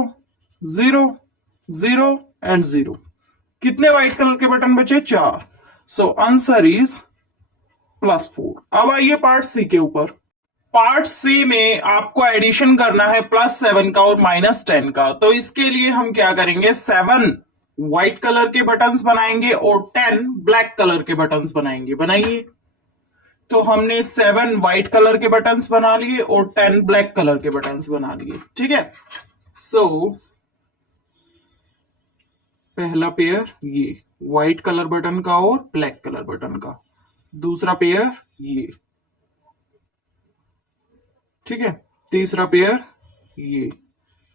0 0 एंड 0। कितने व्हाइट कलर के बटन बचे, 4। So answer is +4। अब आइए पार्ट सी के ऊपर। पार्ट सी में आपको एडिशन करना है +7 का और -10 का। तो इसके लिए हम क्या करेंगे, 7 व्हाइट कलर के बटन्स बनाएंगे और 10 ब्लैक कलर के बटन्स बनाएंगे। बनाइए। तो हमने 7 व्हाइट कलर के बटन्स बना लिए और 10 ब्लैक कलर के बटन्स बना लिए। ठीक है, सो पहला पेयर ये व्हाइट कलर बटन का और ब्लैक कलर बटन का, दूसरा पेयर ये, ठीक है, तीसरा पेयर ये,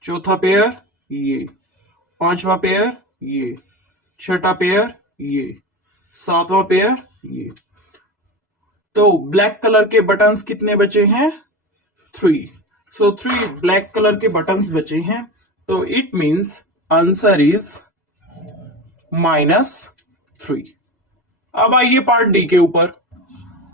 चौथा पेयर ये, पांचवा पेयर ये, छठा पेयर ये, सातवां पेयर ये। तो ब्लैक कलर के बटन्स कितने बचे हैं, 3। सो 3 ब्लैक कलर के बटन्स बचे हैं। तो इट मींस आंसर इज -3। अब आइए पार्ट डी के ऊपर।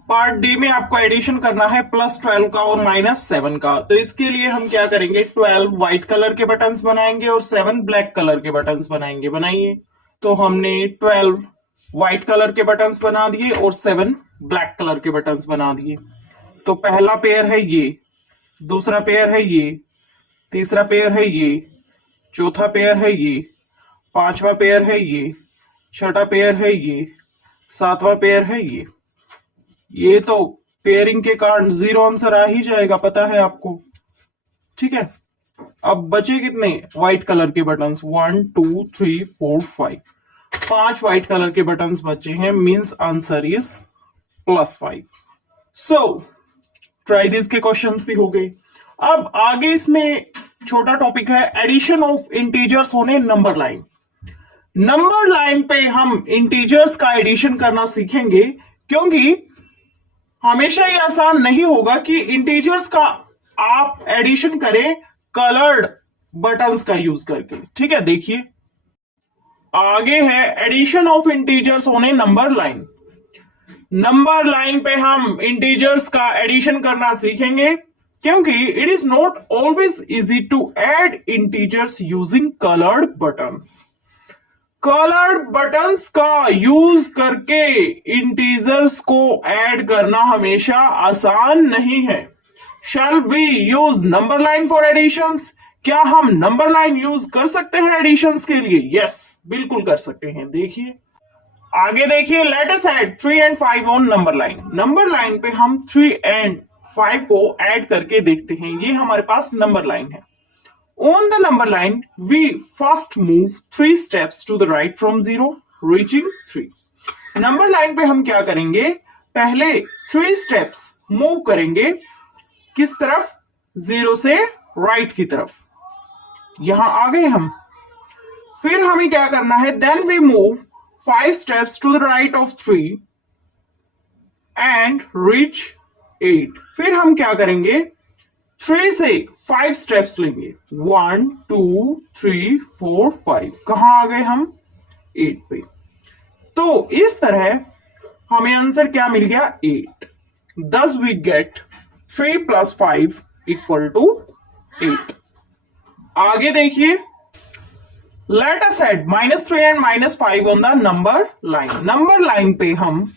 पार्ट डी में आपको एडिशन करना है +12 का और -7 का। तो इसके लिए हम क्या करेंगे, 12 व्हाइट कलर के बटन्स बनाएंगे और 7 ब्लैक कलर के बटन्स बनाएंगे। बनाइए। तो हमने 12 व्हाइट कलर के बटन्स बना दिए और 7 ब्लैक कलर के बटन्स बना दिए। तो पहला पेयर है ये, दूसरा पेयर है ये, तीसरा पेयर है ये, चौथा पेयर है ये, पांचवा पेयर है ये, छठा पेयर है ये, सातवां पेयर है ये। ये तो पेयरिंग के कारण 0 आंसर आ ही जाएगा, पता है आपको। ठीक है, अब बचे कितने व्हाइट कलर के बटन्स, 1 2 3 4 5, 5 व्हाइट कलर के बटन्स बचे हैं। Means answer is +5। So try this के क्वेश्चंस भी हो गए। अब आगे इसमें छोटा टॉपिक है addition of integers on a number line. Number line पे हम इंटीजर्स का एडिशन करना सीखेंगे, क्योंकि हमेशा ये आसान नहीं होगा कि इंटीजर्स का आप एडिशन करें कलर्ड बटन्स का यूज करके। ठीक है, देखिए आगे है addition of integers on a number line. Number line पे हम इंटीजर्स का एडिशन करना सीखेंगे, क्योंकि it is not always easy to add integers using coloured buttons. Coloured buttons का यूज करके इंटीजर्स को ऐड करना हमेशा आसान नहीं है। Shall we use number line for additions? क्या हम नंबर लाइन यूज कर सकते हैं एडिशंस के लिए? यस, बिल्कुल कर सकते हैं। देखिए आगे देखिए, let us add 3 and 5 on number line. Number line पे हम 3 एंड 5 को ऐड करके देखते हैं। ये हमारे पास नंबर लाइन है। On the number line, we first move 3 steps to the right from 0, reaching 3. Number line पे हम क्या करेंगे, पहले 3 स्टेप्स मूव करेंगे, किस तरफ, 0 से राइट की तरफ, यहां आ गए हम। फिर हमें क्या करना है, then we move 5 steps to the right of 3 and reach 8। फिर हम क्या करेंगे, 3 से 5 स्टेप्स लेंगे, 1 2 3 4 5, कहां आ गए हम, 8 पे। तो इस तरह हमें आंसर क्या मिल गया, 8। Thus we get 3 plus 5 equal to 8। आगे देखिए, let us add -3 and -5 on the number line। Number line पे हम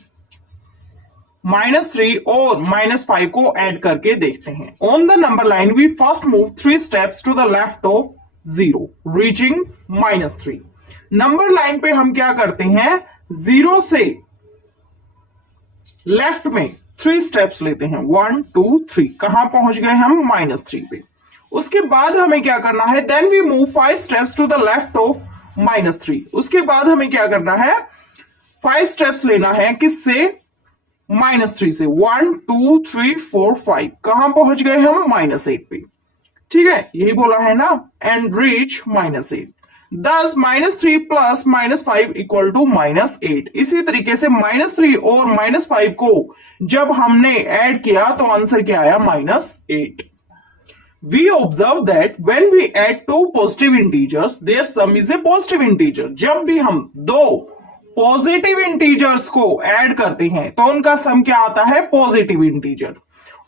-3 और -5 को ऐड करके देखते हैं। On the number line we first move 3 steps to the left of 0 reaching -3। Number line पे हम क्या करते हैं, 0 से लेफ्ट में 3 स्टेप्स लेते हैं, 1 2 3, कहां पहुंच गए हम, -3 पे। उसके बाद हमें क्या करना है, then we move 5 steps to the left of -3। उसके बाद हमें क्या करना है, 5 स्टेप्स लेना है, किससे, -3 से, 1 2 3 4 5, कहां पहुंच गए हम, -8 पे। ठीक है, यही बोला है ना, and reach -8। Thus -3 plus -5 equal to -8। इसी तरीके से -3 और -5 को जब हमने ऐड किया तो आंसर क्या आया, -8। We observe that when we add two positive integers, their sum is a positive integer। जब भी हम दो पॉजिटिव इंटीजर्स को ऐड करते हैं तो उनका सम क्या आता है, पॉजिटिव इंटीजर।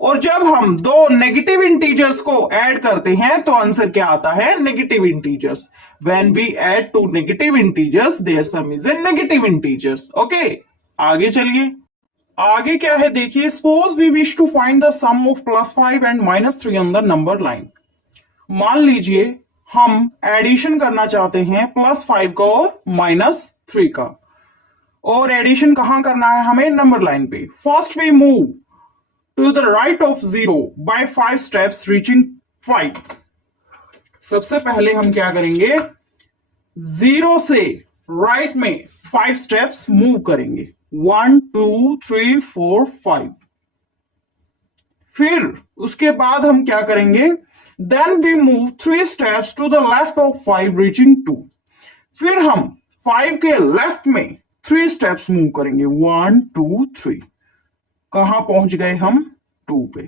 और जब हम दो नेगेटिव इंटीजर्स को ऐड करते हैं तो आंसर क्या आता है, negative integers. When we add two negative integers their sum is a negative integers. Okay, आगे चलिए। आगे क्या है देखिए, suppose we wish to find the sum of +5 and -3 on the number line. मान लीजिए हम एडिशन करना चाहते हैं +5 का और -3 का, और एडिशन कहां करना है हमें, नंबर लाइन पे। First we move to the right of 0 by 5 steps reaching 5। सबसे पहले हम क्या करेंगे, 0 से राइट में 5 स्टेप्स मूव करेंगे, 1 2 3 4 5। फिर उसके बाद हम क्या करेंगे, then we move 3 steps to the left of 5 reaching 2। फिर हम 5 के लेफ्ट में 3 स्टेप्स मूव करेंगे, 1 2 3, कहां पहुंच गए हम, 2 पे।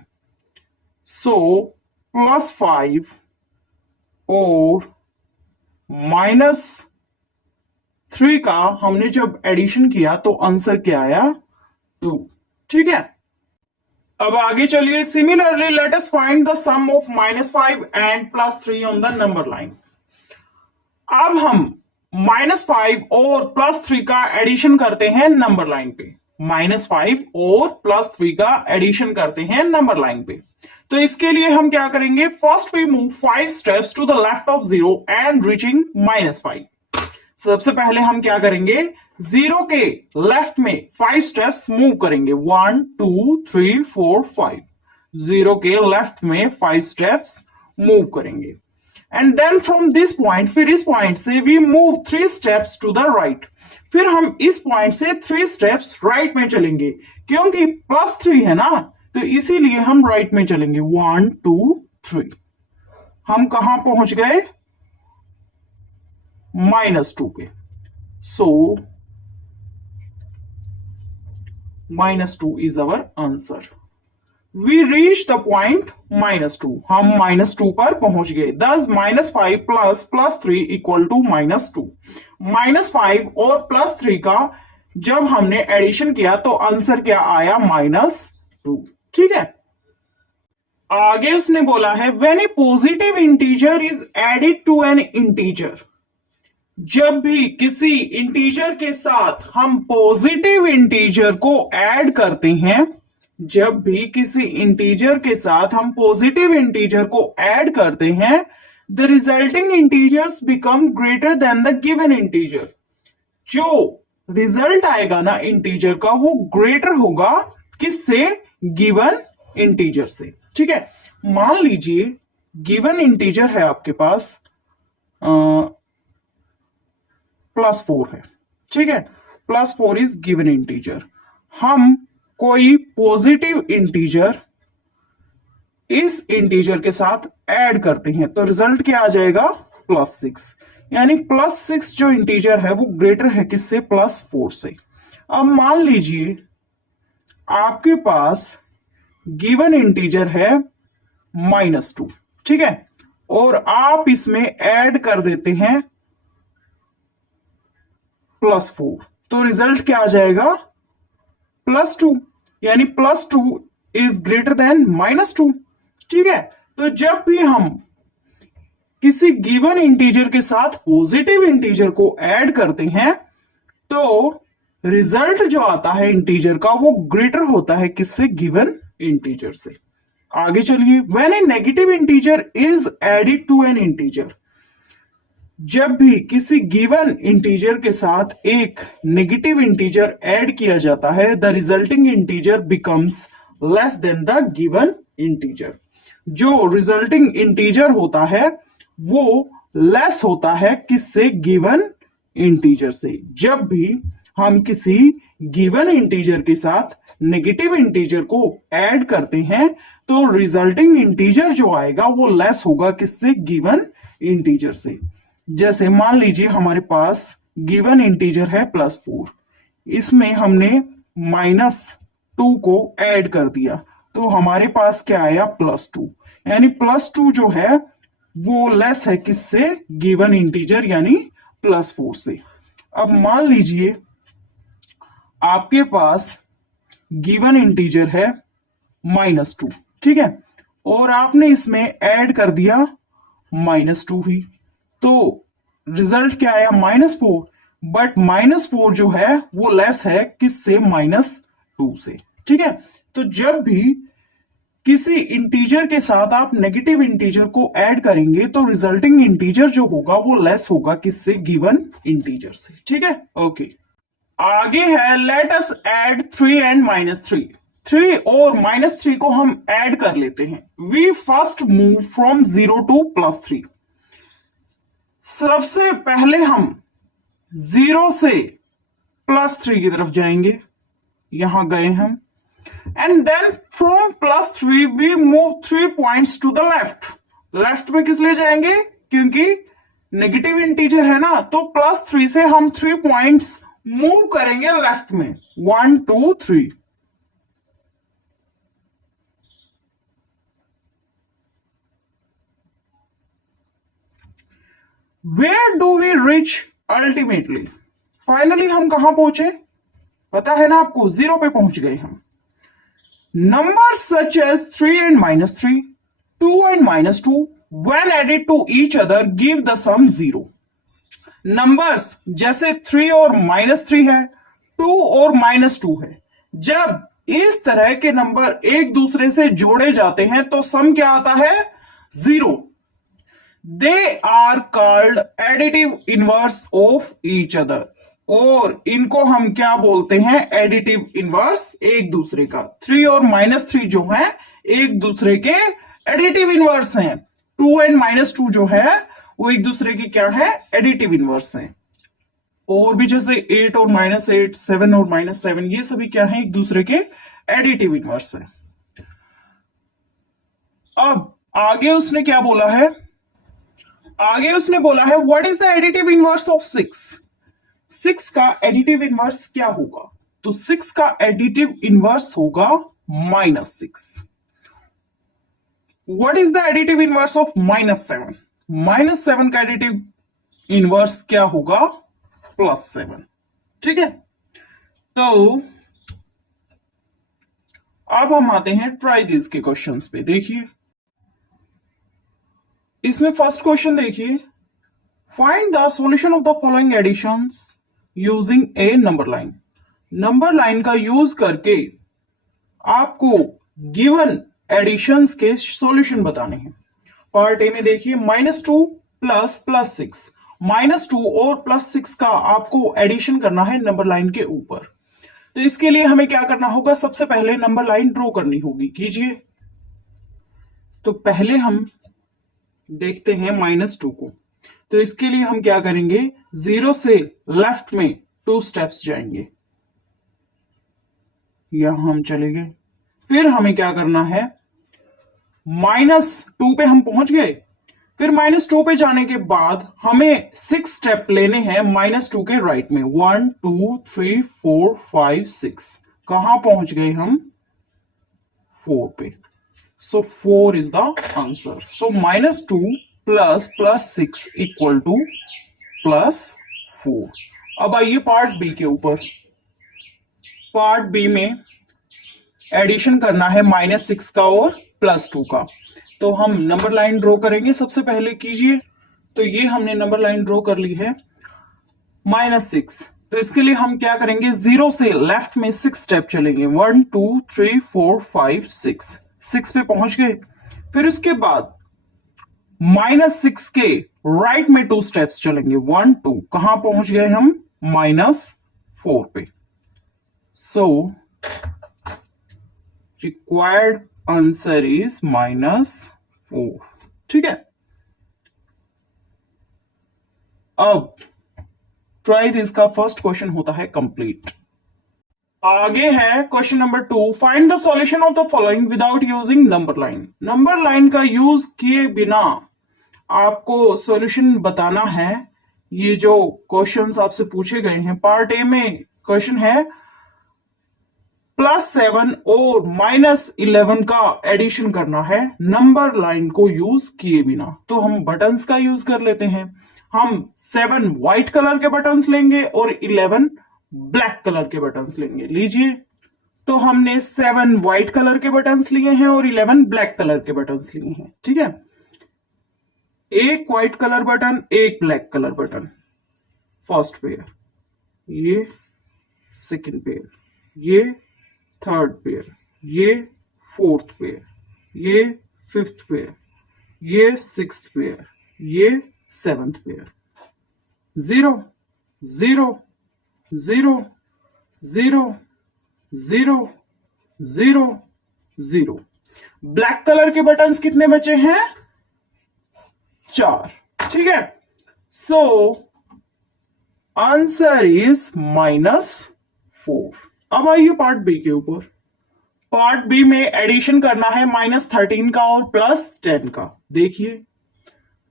सो +5 और -3 का हमने जब एडिशन किया तो आंसर क्या आया, 2। ठीक है, अब आगे चलिए। Similarly let us find the sum of -5 and +3 on the number line. अब हम -5 और +3 का एडिशन करते हैं नंबर लाइन पे, -5 और +3 का एडिशन करते हैं नंबर लाइन पे। तो इसके लिए हम क्या करेंगे, first we move 5 steps to the left of 0 and reaching -5। सबसे पहले हम क्या करेंगे, 0 के लेफ्ट में 5 स्टेप्स मूव करेंगे, 1 2 3 4 5। 0 के लेफ्ट में 5 स्टेप्स मूव करेंगे, and then from this point, फिर इस पॉइंट से we move 3 steps to the right. फिर हम इस पॉइंट से 3 स्टेप्स राइट में चलेंगे, क्योंकि +3 है ना, तो इसीलिए हम राइट में चलेंगे, 1 2 3। हम कहां पहुंच गए, -2 पे। So -2 is our answer. We reach the point -2, हम -2 पर पहुंच गए। दस -5 प्लस +3 इक्वल टू -2। -5 और +3 का जब हमने एडिशन किया तो आंसर क्या आया, -2। ठीक है, आगे उसने बोला है when a positive integer is added to an integer. जब भी किसी इंटीजर के साथ हम पॉजिटिव इंटीजर को ऐड करते हैं, जब भी किसी इंटीजर के साथ हम पॉजिटिव इंटीजर को ऐड करते हैं, the resulting integers become greater than the given integer. जो रिजल्ट आएगा ना इंटीजर का, वो ग्रेटर होगा किससे, गिवन इंटीजर से। ठीक है, मान लीजिए गिवन इंटीजर है आपके पास +4 है। ठीक है, +4 इज गिवन इंटीजर। हम कोई पॉजिटिव इंटीजर इस इंटीजर के साथ ऐड करते हैं तो रिजल्ट क्या आ जाएगा, +6। यानी +6 जो इंटीजर है वो ग्रेटर है किससे, +4 से। अब मान लीजिए आपके पास गिवन इंटीजर है -2, ठीक है, और आप इसमें ऐड कर देते हैं +4, तो रिजल्ट क्या आ जाएगा, +2। यानी +2 इज ग्रेटर देन -2, ठीक है। तो जब भी हम किसी गिवन इंटीजर के साथ पॉजिटिव इंटीजर को ऐड करते हैं तो रिजल्ट जो आता है इंटीजर का वो ग्रेटर होता है किससे, गिवन इंटीजर से। आगे चलिए, when a negative integer is added to an integer, जब भी किसी गिवन इंटीजर के साथ एक नेगेटिव इंटीजर ऐड किया जाता है the resulting integer becomes less than the given integer. जो रिजल्टिंग इंटीजर होता है वो लेस होता है किससे, गिवन इंटीजर से। जब भी हम किसी गिवन इंटीजर के साथ नेगेटिव इंटीजर को ऐड करते हैं तो रिजल्टिंग इंटीजर जो आएगा वो लेस होगा किससे, गिवन इंटीजर से। जैसे मान लीजिए हमारे पास गिवन इंटीजर है +4, इसमें हमने -2 को ऐड कर दिया तो हमारे पास क्या आया, +2। यानी +2 जो है वो लेस है किससे, गिवन इंटीजर यानी +4 से। अब मान लीजिए आपके पास गिवन इंटीजर है -2, ठीक है, और आपने इसमें ऐड कर दिया -2 ही, तो रिजल्ट क्या आया, -4। बट -4 जो है वो लेस है किससे, -2 से, ठीक है। तो जब भी किसी इंटीजर के साथ आप नेगेटिव इंटीजर को ऐड करेंगे तो रिजल्टिंग इंटीजर जो होगा वो लेस होगा किससे, गिवन इंटीजर से, ठीक है। ओके, आगे है लेट अस ऐड 3 एंड -3। 3 और -3 को हम ऐड कर लेते हैं। We first move from 0 to +3। सबसे पहले हम 0 से +3 की तरफ जाएंगे, यहां गए हम, and then from +3 we move 3 points to the left. Left में किस लिए जाएंगे, क्योंकि नेगेटिव इंटीजर है ना, तो +3 से हम 3 पॉइंट्स मूव करेंगे लेफ्ट में, 1 2 3। Where do we reach ultimately, finally हम कहां पहुंचे, पता है ना आपको, 0 पे पहुंच गए हम। Number such as 3 and -3, 2 and -2 when added to each other give the sum 0। Numbers जैसे 3 और -3 है, 2 और -2 है, जब इस तरह के नंबर एक दूसरे से जोड़े जाते हैं तो सम क्या आता है, 0। They are called additive inverse of each other, और इनको हम क्या बोलते हैं, एडिटिव इनवर्स एक दूसरे का। 3 और -3 जो है एक दूसरे के एडिटिव इनवर्स हैं। 2 एंड -2 जो है वो एक दूसरे की क्या है, एडिटिव इनवर्स हैं। और भी जैसे 8 और -8, 7 और -7, ये सभी क्या है, एक दूसरे के एडिटिव इनवर्स हैं। अब आगे उसने क्या बोला है, आगे उसने बोला है what is the additive inverse of 6। 6 का एडिटिव इनवर्स क्या होगा, तो 6 का एडिटिव इनवर्स होगा -6। What is the additive inverse of -7। -7 का एडिटिव इनवर्स क्या होगा, +7, ठीक है। तो अब हम आते हैं ट्राई दिस के क्वेश्चंस पे। देखिए इसमें फर्स्ट क्वेश्चन देखिए, find the solution of the following additions using a number line. Number line का यूज करके आपको गिवन एडिशंस के सॉल्यूशन बताने हैं। पार्ट ए में देखिए, -2 प्लस +6, -2 और +6 का आपको एडिशन करना है नंबर लाइन के ऊपर। तो इसके लिए हमें क्या करना होगा, सबसे पहले नंबर लाइन ड्रॉ करनी होगी। कीजिए, तो पहले हम देखते हैं -2 को। तो इसके लिए हम क्या करेंगे, 0 से लेफ्ट में 2 स्टेप्स जाएंगे, यहां हम चले गए। फिर हमें क्या करना है, -2 पे हम पहुंच गए। फिर -2 पे जाने के बाद हमें 6 स्टेप लेने हैं -2 के राइट में। 1 2 3 4 5 6। कहां पहुंच गए हम? 4 पे। So 4 is the answer. So -2 plus 6 equal to +4। अब आइए पार्ट बी के ऊपर। पार्ट बी में एडिशन करना है -6 का और +2 का। तो हम नंबर लाइन ड्रॉ करेंगे। सबसे पहले कीजिए। तो ये हमने नंबर लाइन ड्रॉ कर ली है। -6, तो इसके लिए हम क्या करेंगे? 0 से लेफ्ट में 6 स्टेप चलेंगे। 1 2 3 4 5 6। 6 पे पहुंच गए। फिर उसके बाद -6 के राइट में 2 स्टेप्स चलेंगे। 1 2। कहां पहुंच गए हम? -4 पे। So required answer is -4। ठीक है। अब ट्राई दिस का फर्स्ट क्वेश्चन होता है कंप्लीट। आगे है question number 2। Find the solution of the following without using number line. Number line का यूज किए बिना आपको सॉल्यूशन बताना है। ये जो क्वेश्चंस आपसे पूछे गए हैं पार्ट ए में क्वेश्चन है +7 और -11 का एडिशन करना है नंबर लाइन को यूज किए बिना। तो हम बटन्स का यूज कर लेते हैं। हम 7 व्हाइट कलर के बटन्स लेंगे और 11 ब्लैक कलर के बटन्स लेंगे। लीजिए। तो हमने 7 व्हाइट कलर के बटन्स लिए हैं और 11 ब्लैक कलर के बटन्स लिए हैं। ठीक है। एक व्हाइट कलर बटन, एक black colour button. First pair, ये सेकंड पेयर, ये थर्ड पेयर, ये फोर्थ पेयर, ये फिफ्थ पेयर, ये सिक्स्थ पेयर, ये सेवंथ पेयर। 0 0 0 0 0 0 0। ब्लैक कलर के बटन्स कितने बचे हैं? 4। ठीक है। So answer is -4। अब आइए पार्ट बी के ऊपर। पार्ट बी में एडिशन करना है -13 का और +10 का। देखिए।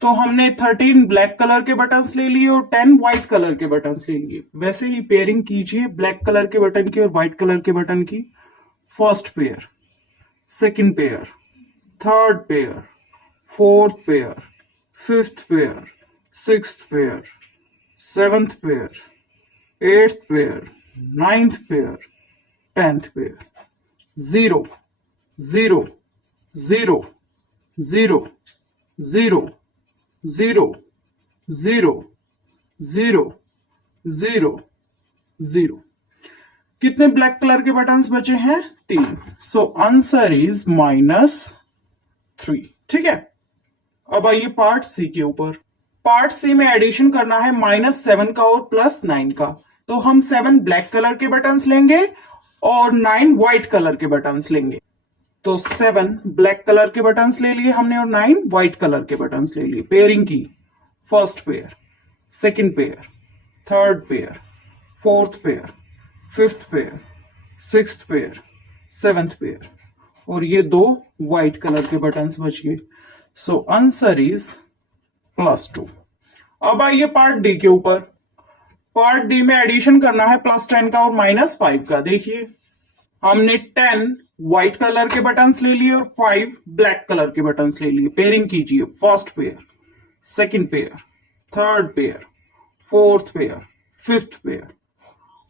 तो हमने 13 ब्लैक कलर के बटन्स ले लिए और 10 व्हाइट कलर के बटन्स ले लिए। वैसे ही पेयरिंग कीजिए ब्लैक कलर के बटन की और व्हाइट कलर के बटन की। First pair, second pair, third pair, fourth pair, fifth pair, sixth pair, seventh pair, eighth pair, ninth pair, 10th pair. 0 0 0 0 0 0 0 0 0 0। कितने ब्लैक कलर के बटन्स बचे हैं? 3। So answer is -3। ठीक है। अब आइए पार्ट सी के ऊपर। पार्ट सी में एडिशन करना है -7 का और +9 का। तो हम 7 ब्लैक कलर के बटन्स लेंगे और 9 व्हाइट कलर के बटन्स लेंगे। तो 7 ब्लैक कलर के बटन्स ले लिए हमने और 9 व्हाइट कलर के बटन्स ले लिए। पेयरिंग की। First pair, second pair, third pair, fourth pair, fifth pair, sixth pair, seventh pair और ये 2 व्हाइट कलर के बटन्स बच गए। So answer is +2। अब आइए पार्ट डी के ऊपर। पार्ट डी में एडिशन करना है +10 का और -5 का। देखिए। हमने 10 व्हाइट कलर के बटन्स ले लिए और 5 ब्लैक कलर के बटन्स ले लिए। पेयरिंग कीजिए। First pair, second pair, third pair, fourth pair, fifth pair.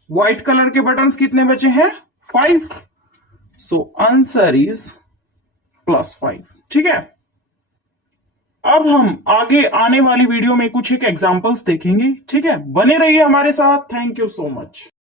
White colour के बटन्स कितने बचे हैं? 5। So answer is +5। ठीक है। अब हम आगे आने वाली वीडियो में कुछ एक एग्जांपल्स देखेंगे। ठीक है। बने रहिए हमारे साथ। Thank you so much.